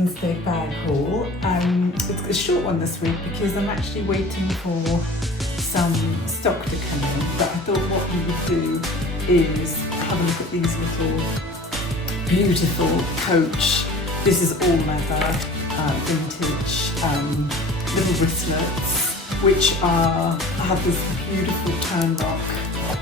Wednesday bag haul. It's a short one this week because I'm actually waiting for some stock to come in, but I thought what we would do is have a look at these little beautiful Coach. This is all leather, vintage little wristlets, which have this beautiful turn lock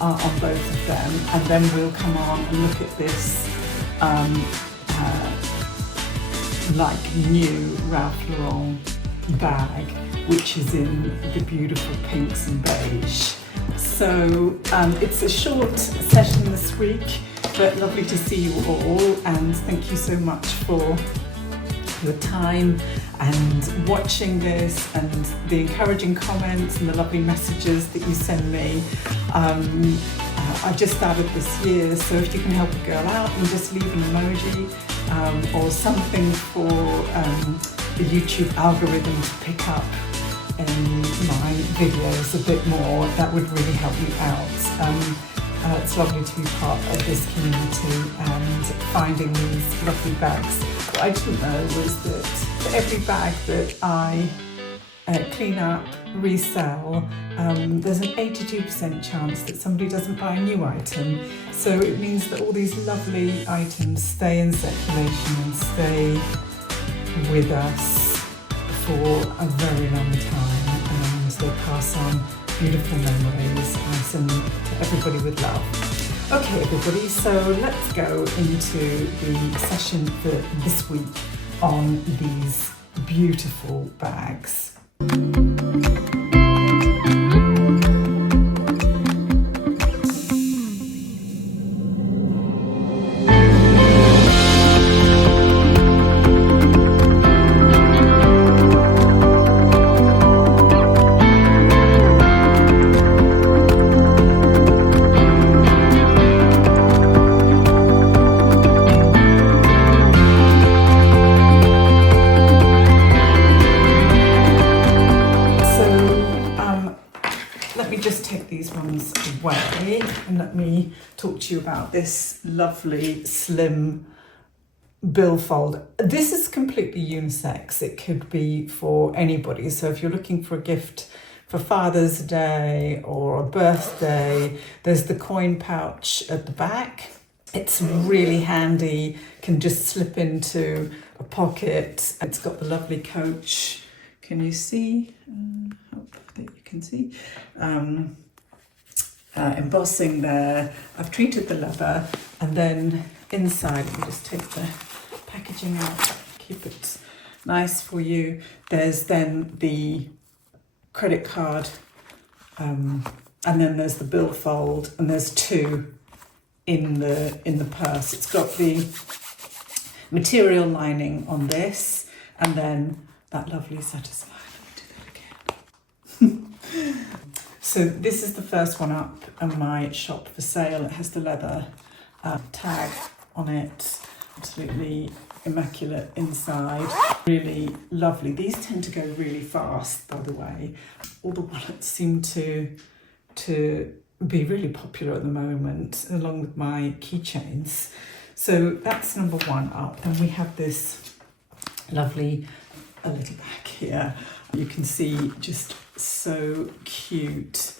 on both of them, and then we'll come on and look at this like new Ralph Lauren bag, which is in the beautiful pinks and beige. So it's a short session this week, but lovely to see you all, and thank you so much for your time and watching this, and the encouraging comments and the lovely messages that you send me. I just started this year, so if you can help a girl out and just leave an emoji or something for the YouTube algorithm to pick up my videos a bit more, that would really help me out. It's lovely to be part of this community and finding these lovely bags. What I didn't know was that for every bag that I clean up, resell, there's an 82% chance that somebody doesn't buy a new item. So it means that all these lovely items stay in circulation and stay with us for a very long time, and they pass on beautiful memories, and I send them to everybody with love. Okay everybody, so let's go into the session for this week on these beautiful bags. And let me talk to you about this lovely slim billfold. This is completely unisex. It could be for anybody. So if you're looking for a gift for Father's Day or a birthday, there's the coin pouch at the back. It's really handy, can just slip into a pocket. It's got the lovely Coach. Can you see? Hope that you can see. Embossing there. I've treated the leather, and then inside, let me just take the packaging out, keep it nice for you. There's then the credit card, and then there's the billfold, and there's two in the purse. It's got the material lining on this, and then that lovely satisfying. Let me do that again. So this is the first one up in my shop for sale. It has the leather tag on it, absolutely immaculate inside, really lovely. These tend to go really fast, by the way. All the wallets seem to be really popular at the moment, along with my keychains. So that's number one up. Then we have this lovely little bag here. You can see just so cute,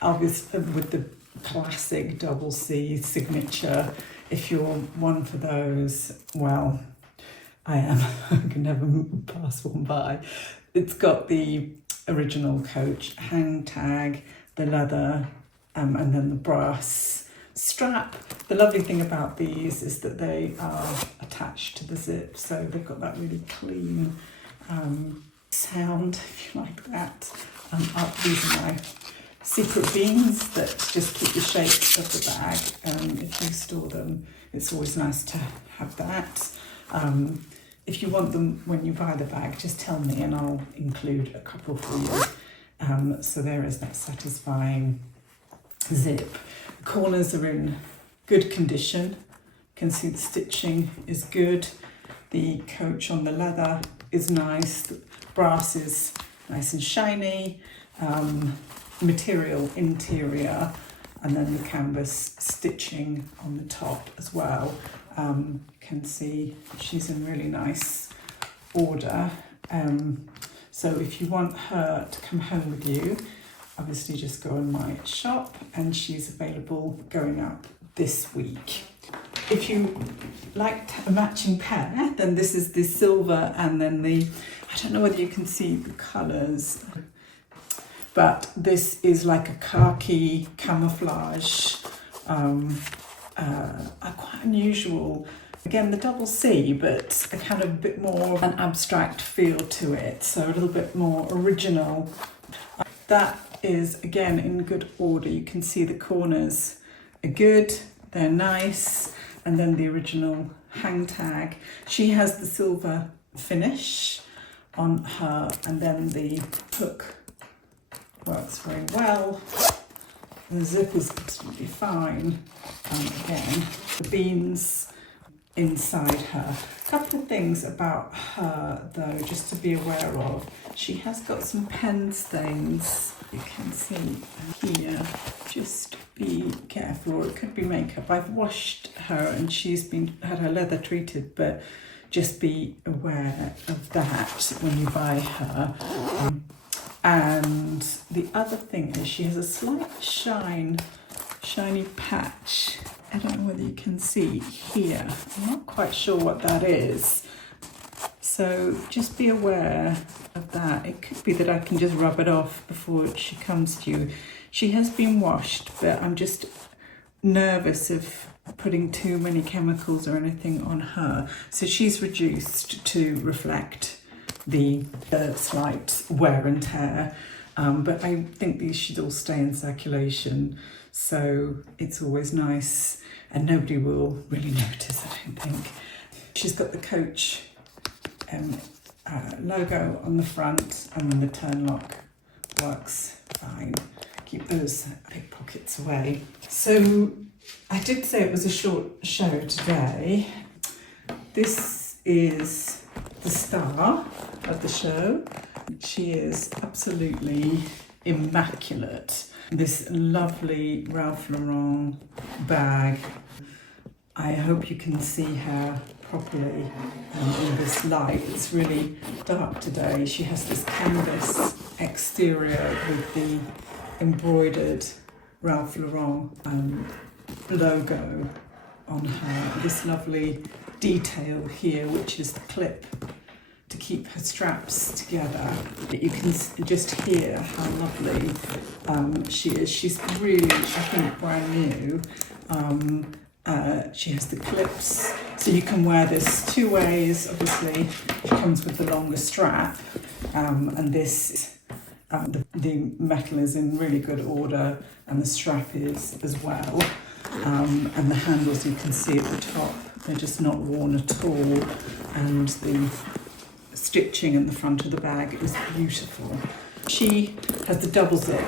obviously with the classic double C signature. If you're one for those, well, I am. I can never pass one by. It's got the original Coach hang tag, the leather, and then the brass strap. The lovely thing about these is that they are attached to the zip, so they've got that really clean sound, if you like that. These are my secret beans that just keep the shape of the bag. If you store them, it's always nice to have that. If you want them when you buy the bag, just tell me and I'll include a couple for you. So there is that satisfying zip. The corners are in good condition. You can see the stitching is good. The Coach on the leather is nice. The brass is nice and shiny. Material interior, and then the canvas stitching on the top as well. Can see she's in really nice order. So if you want her to come home with you, obviously just go on my shop, and she's available going up this week. If you like a matching pair, then this is the silver, and then the, I don't know whether you can see the colours, but this is like a khaki camouflage, quite unusual. Again, the double C, but a kind of a bit more of an abstract feel to it, so a little bit more original. That is, again, in good order. You can see the corners are good, they're nice, and then the original hang tag. She has the silver finish on her, and then the hook works very well. The zip is absolutely fine. Again, the beans inside her. A couple of things about her though, just to be aware of. She has got some pen stains. You can see here. Just be careful, or it could be makeup. I've washed her and she's had her leather treated, but just be aware of that when you buy her. And the other thing is she has a slight shiny patch. I don't know whether you can see here. I'm not quite sure what that is. So just be aware of that. It could be that I can just rub it off before she comes to you. She has been washed, but I'm just nervous of putting too many chemicals or anything on her. So she's reduced to reflect the slight wear and tear. But I think these should all stay in circulation. So it's always nice, and nobody will really notice, I don't think. She's got the Coach logo on the front, and then the turn lock works fine. Keep those pickpockets away. So I did say it was a short show today. This is the star of the show. She is absolutely immaculate. This lovely Ralph Lauren bag. I hope you can see her properly in this light. It's really dark today. She has this canvas exterior with the embroidered Ralph Lauren logo on her. This lovely detail here, which is the clip to keep her straps together. You can just hear how lovely she is. She's really, I think, brand new. She has the clips, so you can wear this two ways. Obviously, it comes with the longer strap, and this, the metal is in really good order, and the strap is as well. And the handles, you can see at the top, they're just not worn at all, and the stitching in the front of the bag is beautiful. She has the double zip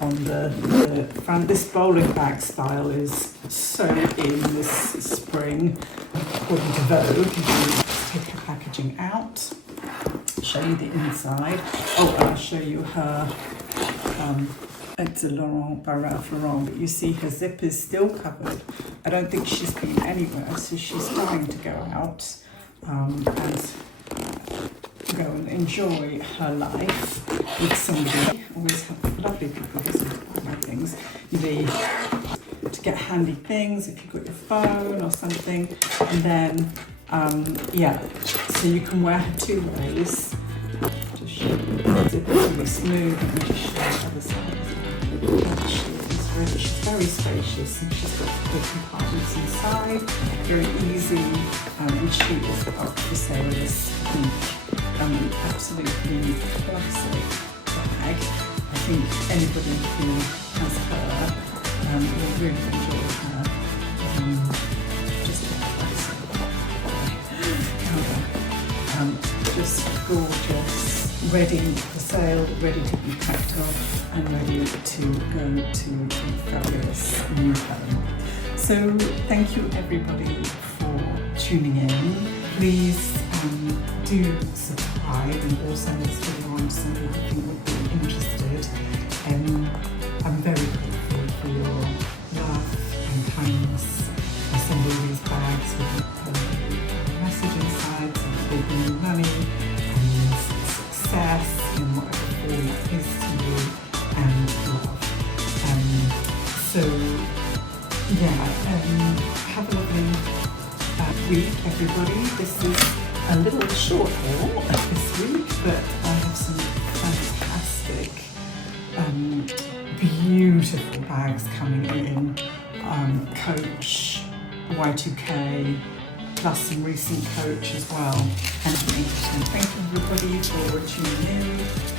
on the front. This bowling bag style is so in this spring, according to Vogue. Let's take her packaging out, show you the inside. Oh, and I'll show you her, it's a Laurent by Ralph Lauren, but you see her zip is still covered. I don't think she's been anywhere, so she's trying to go out and go and enjoy her life with somebody. Always have lovely people listening to my things. To get handy things if you've got your phone or something, and then yeah, so you can wear her two ways. Just show you the zip is really smooth, and just show the other side. She's very spacious, and she's got good compartments inside, very easy, and she is up for sale this week. Absolutely classic bag. I think anybody who has her will really enjoy her. Just gorgeous, ready for sale, ready to be packed off, and ready to go to a fabulous new home. So thank you everybody for tuning in. Please do subscribe and also send this video on to somebody who you think would be interested. I'm very grateful for your love and kindness. I send all these bags with a message inside so that they can have a lovely week, everybody. This is a little short haul this week, but I have some fantastic, beautiful bags coming in. Coach, Y2K, plus some recent Coach as well. And thank you everybody for tuning in.